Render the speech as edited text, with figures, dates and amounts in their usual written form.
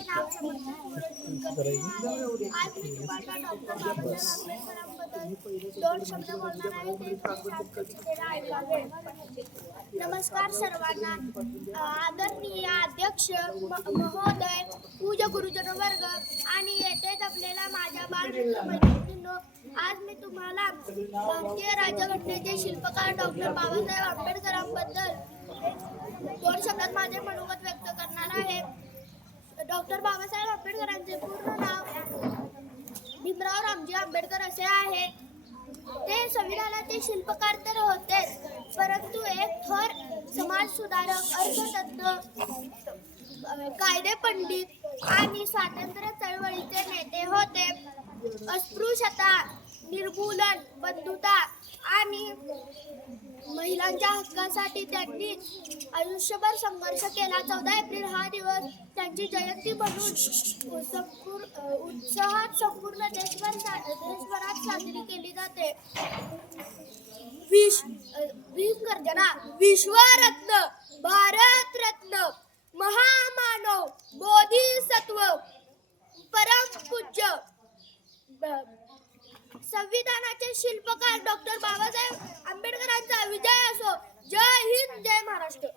नाव समर्थ कुलकर्णी आहे. आज मी तुम्हाला डॉक्टर बाबासाहेब आंबेडकरांबद्दल दोन शब्द बोलणार आहे. ते तुम्ही शांततेने ऐकावे. नमस्कार सर्वांना. आदरणीय अध्यक्ष महोदय, पूज्य गुरुजन वर्ग आणि येथे जमलेला माझ्या बालमित्रांनो, आज मी तुम्हाला भारतीय राज्यघटनेचे शिल्पकार डॉक्टर बाबासाहेब आंबेडकरांबद्दल दोन शब्दात माझे मनोगत व्यक्त करणार आहे. डॉक्टर बाबासाहेब आंबेडकरांचे पूर्ण नाव भीमराव रामजी आंबेडकर असे आहे. ते संविधानाचे शिल्पकार तर होतेच, परंतु एक थोर समाजसुधारक, अर्थतज्ञ, कायदे पंडित आणि स्वातंत्र्य चळवळीचे नेते होते. अस्पृश्यता निर्मूलन, बंधुता आणि महिलांच्या हक्कासाठी त्यांनी आयुष्यभर संघर्ष केला. 14 एप्रिल हा दिवस त्यांची जयंती म्हणून उत्साहात संपूर्ण देशभरात साजरी केली जाते. भीमगर्जना. विश्वरत्न, भारतरत्न, महामानव, बोधिसत्व, परमपूज्य संविधानाचे शिल्पकार डॉक्टर बाबासाहेब आंबेडकरांचा विजय असो. जय हिंद, जय महाराष्ट्र.